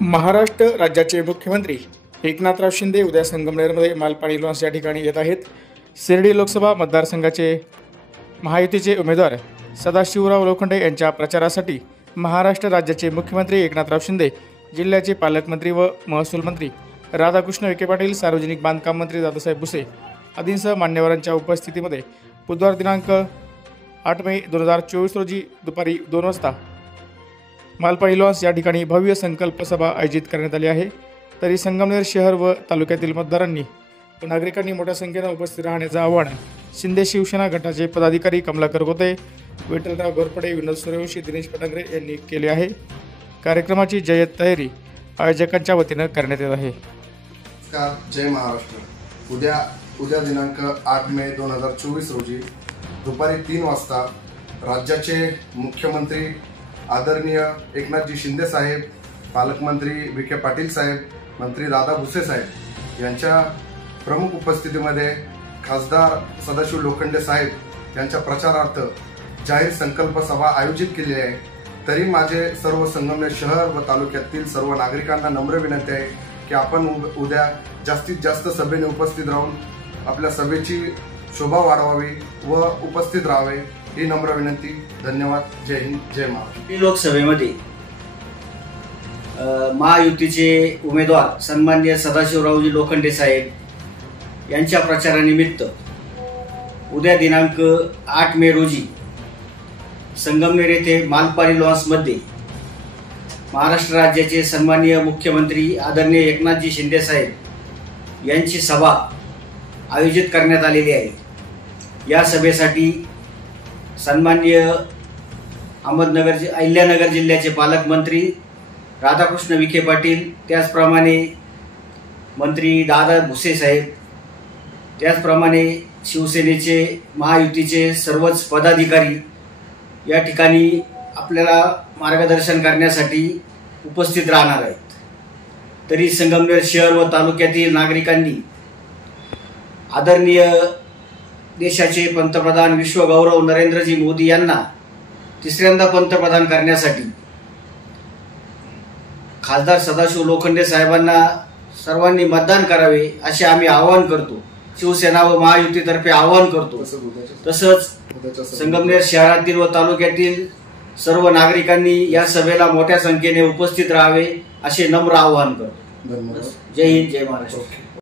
महाराष्ट्र राज्याचे मुख्यमंत्री एकनाथराव शिंदे उद्या संगमनेरमध्ये मालपाणी लॉन्स या ठिकाणी येत आहेत। शिर्डी लोकसभा मतदारसंघाचे महायुतीचे उमेदवार सदाशिवराव लोखंडे यांच्या प्रचारासाठी महाराष्ट्र राज्याचे मुख्यमंत्री एकनाथराव शिंदे, जिल्ह्याचे पालकमंत्री व महसूल मंत्री राधाकृष्ण विखे पाटील, सार्वजनिक बांधकाम मंत्री दादासाहेब भुसे आदींसह मान्यवरांच्या उपस्थितीमध्ये बुधवार दिनांक 8 मे 2024 रोजी दुपारी 2 वाजता मालपाणी लॉन्स या ठिकाणी भव्य संकल्प सभा आयोजित करण्यात आली आहे। तरी संगमनेर शहर व तालुक्यातील मतदारांनी व नागरिकांनी मोठ्या संख्येने उपस्थित राहण्याचे आवाहन शिंदे शिवसेना गटाचे पदाधिकारी कमलाकर गोते, विठ्ठलराव घोरपडे, विनोद सूर्यवंशी, दिनेश पटांगरे यांनी केले आहे। कार्यक्रमाची जय्यत तयारी आयोजकांच्या वतीने करण्यात येत आहे। जय महाराष्ट्र। उद्या दिनांक 8 मे 2024 रोजी दुपारी 3 वाजता राज्याचे मुख्यमंत्री आदरणीय एकनाथजी शिंदे साहेब, पालकमंत्री विखे पाटील साहेब, मंत्री दादा भुसे साहेब यांच्या प्रमुख उपस्थितीमध्ये खासदार सदाशिव लोखंडे साहेब यांच्या प्रचारार्थ जाहीर संकल्प सभा आयोजित केली आहे। तरी माझे सर्व संगमनेर शहर व तालुक्यातील सर्व नागरिकांना नम्र विनंती आहे की आपण उद्या जास्तीत जास्त सभेने उपस्थित राहून आपल्या सभेची शोभा वाढवावी व उपस्थित राहावे ही नम्र विनंती। धन्यवाद। जय हिंद, जय महाराष्ट्र। लोकसभेमध्ये महायुतीचे उमेदवार सन्माननीय सदाशिवरावजी लोखंडे साहेब यांच्या प्रचारानिमित्त उद्या दिनांक 8 मे रोजी संगमनेर येथे मालपाणी लॉन्समध्ये महाराष्ट्र राज्याचे सन्माननीय मुख्यमंत्री आदरणीय एकनाथजी शिंदे साहेब यांची सभा आयोजित करण्यात आलेली आहे। या सभेसाठी सन्माननीय अहिल्यानगर जिल्ह्याचे पालकमंत्री राधाकृष्ण विखे पाटील, त्याचप्रमाणे मंत्री दादा भुसे साहेब, त्याचप्रमाणे शिवसेनेचे महायुतीचे सर्वच पदाधिकारी या ठिकाणी आपल्याला मार्गदर्शन करण्यासाठी उपस्थित राहणार आहेत। तरी संगमनेर शहर व तालुक्यातील नागरिकांनी आदरणीय देशाचे पंतप्रधान विश्वगौरव नरेंद्रजी मोदी यांना तिसऱ्यांदा पंतप्रधान करण्यासाठी खासदार सदाशिव लोखंडे साहेबांना सर्वांनी मतदान करावे असे आम्ही आवाहन करतो। शिवसेना व महायुतीतर्फे आवाहन करतो। तसंच संगमनेर शहरातील व तालुक्यातील सर्व नागरिकांनी या सभेला मोठ्या संख्येने उपस्थित राहावे असे नम्र आवाहन करतो। जय हिंद, जय महाराष्ट्र।